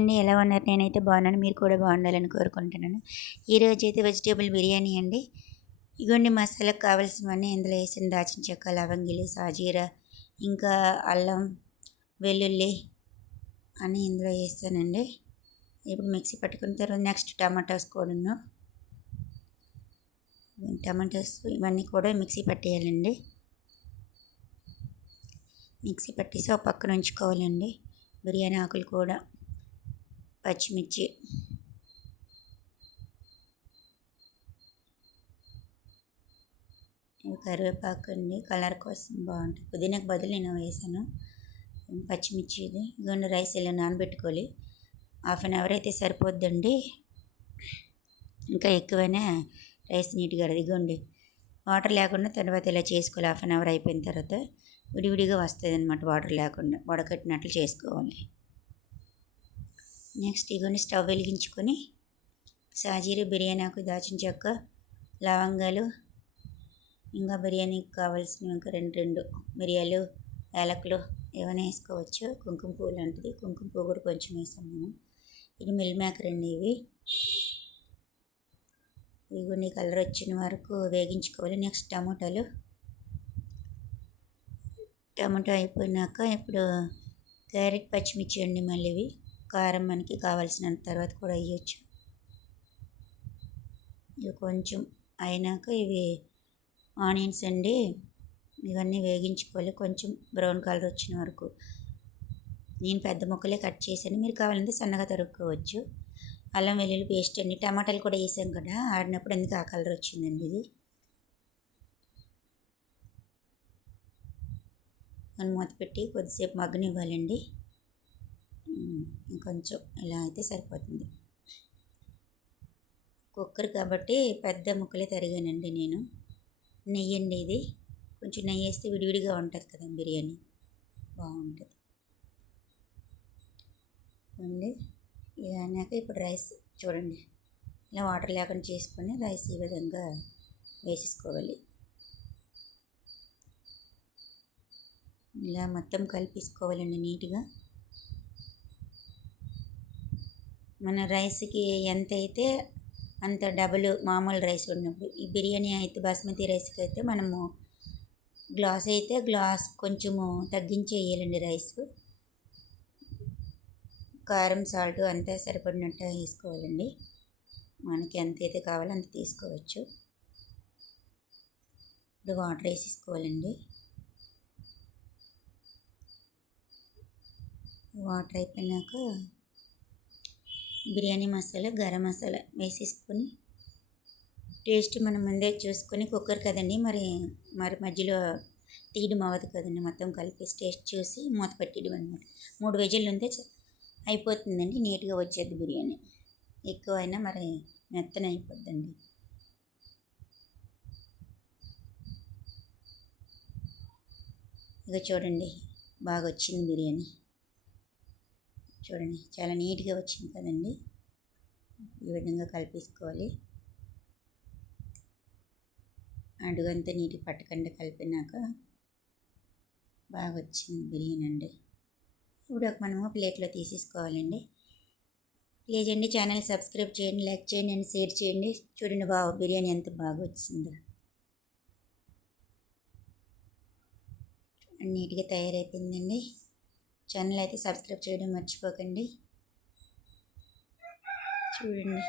అండి, ఎలా ఉన్నారు? నేనైతే బాగున్నాను, మీరు కూడా బాగుండాలని కోరుకుంటున్నాను. ఈరోజు అయితే వెజిటేబుల్ బిర్యానీ అండి. ఇగోండి మసాలాకు కావాల్సినవన్నీ ఇందులో వేసిన దాచిన చెక్క, లవంగిలు, సాజీరా, ఇంకా అల్లం, వెల్లుల్లి అని ఇందులో వేస్తానండి. ఇప్పుడు మిక్సీ పట్టుకున్న తర్వాత నెక్స్ట్ టమాటాస్ కూడాను, టమాటాస్ ఇవన్నీ కూడా మిక్సీ పట్టేయాలండి. మిక్సీ పట్టేసి ఒక పక్కన ఉంచుకోవాలండి. బిర్యానీ ఆకులు కూడా, పచ్చిమిర్చి, కరివేపాకు అండి, కలర్ కోసం బాగుంటుంది. పుదీనాకు బదులు నేను వేసాను. పచ్చిమిర్చి ఇది ఇదిగోండి. రైస్ ఇలా నానబెట్టుకోవాలి. 1/2 అవర్ అయితే సరిపోద్దండి, ఇంకా ఎక్కువైనా రైస్ నీట్గా ఇదిగోండి. వాటర్ లేకుండా తర్వాత ఇలా చేసుకోవాలి. 1/2 అవర్ అయిపోయిన తర్వాత విడివిడిగా వస్తుంది అనమాట, వాటర్ లేకుండా వడకట్టినట్లు చేసుకోవాలి. నెక్స్ట్ ఇగోండి, స్టవ్ వెలిగించుకొని సాజీరా, బిర్యానీ ఆకు, దాచిన చెక్క, లవంగాలు, ఇంకా బిర్యానీకి కావాల్సినవి ఇంకా రెండు మిరియాలు, యాలకులు ఏమైనా వేసుకోవచ్చు. కుంకుమ పువ్వు లాంటిది, కుంకుమ పువ్వు కూడా కొంచెం వేసాం మనం. ఇది మిల్ మేకర్ అండి. ఇవి కలర్ వచ్చిన వరకు వేగించుకోవాలి. నెక్స్ట్ టమాటో అయిపోయినాక ఇప్పుడు క్యారెట్, పచ్చిమిర్చి అండి. మళ్ళీ ఇవి కారం మనకి కావాల్సినంత తర్వాత కూడా వేయచ్చు. ఇవి కొంచెం అయినాక ఇవి ఆనియన్స్ అండి, ఇవన్నీ వేగించుకోవాలి కొంచెం బ్రౌన్ కలర్ వచ్చిన వరకు. నేను పెద్ద ముక్కలే కట్ చేశాను, మీరు కావాలంటే సన్నగా తరుక్కోవచ్చు. అల్లం వెల్లుల్లి పేస్ట్ అండి, టమాటాలు కూడా వేసాం కదా ఆడినప్పుడు, ఎందుకు ఆ కలర్ వచ్చిందండి. ఇది మనం మూత పెట్టి కొద్దిసేపు మగ్గనివ్వాలండి. ఇంకొంచెం ఇలా అయితే సరిపోతుంది. కుక్కర్ కాబట్టి పెద్ద ముక్కలే తరిగానండి నేను. నెయ్యి అండి, ఇది కొంచెం నెయ్యి వేస్తే విడివిడిగా ఉంటుంది కదా బిర్యానీ, బాగుంటుంది అండి. ఇలా అన్నాక ఇప్పుడు రైస్ చూడండి, ఇలా వాటర్ లేకుండా చేసుకొని రైస్ ఈ విధంగా వేసేసుకోవాలి. ఇలా మొత్తం కలిపేసుకోవాలండి నీట్గా. మన రైస్కి ఎంత అయితే అంత డబుల్ మామూలు రైస్ ఉన్నప్పుడు. ఈ బిర్యానీ అయితే బాస్మతి రైస్కి అయితే మనము గ్లాస్ కొంచెము తగ్గించి వేయాలండి రైస్. కారం, సాల్ట్ అంతా సరిపడినట్టు వేసుకోవాలండి. మనకి ఎంత అయితే కావాలో అంత తీసుకోవచ్చు. ఇప్పుడు వాటర్ వేసేసుకోవాలండి. వాటర్ అయిపోయినాక బిర్యానీ మసాలా, గరం మసాలా వేసేసుకొని, టేస్ట్ మనం ముందే చూసుకొని, కుక్కర్ కదండి మరి మధ్యలో తీయడం అవ్వదు కదండి, మొత్తం కలిపేసి టేస్ట్ చూసి మూత పెట్టడం అనమాట. 3 విజిల్లు ఉంటే అయిపోతుందండి, నీట్గా వచ్చేది బిర్యానీ. ఎక్కువ అయినా మరి మెత్తన అయిపోద్దండి. ఇక చూడండి, బాగా వచ్చింది బిర్యానీ. చూడండి, చాలా నీట్గా వచ్చింది కదండి. ఈ విధంగా కలిపేసుకోవాలి. అడుగంతా నీట్గా పట్టకుండా కలిపినాక బాగా వచ్చింది బిర్యానీ అండి. ఇప్పుడు మనము ప్లేట్లో తీసేసుకోవాలండి. ప్లీజ్ అండి, ఛానల్ సబ్స్క్రైబ్ చేయండి, లైక్ చేయండి అండ్ షేర్ చేయండి. చూడండి బిర్యానీ ఎంత బాగా వచ్చిందో, నీట్గా తయారైపోయిందండి. ఛానల్ అయితే సబ్స్క్రైబ్ చేయడం మర్చిపోకండి. చూడండి.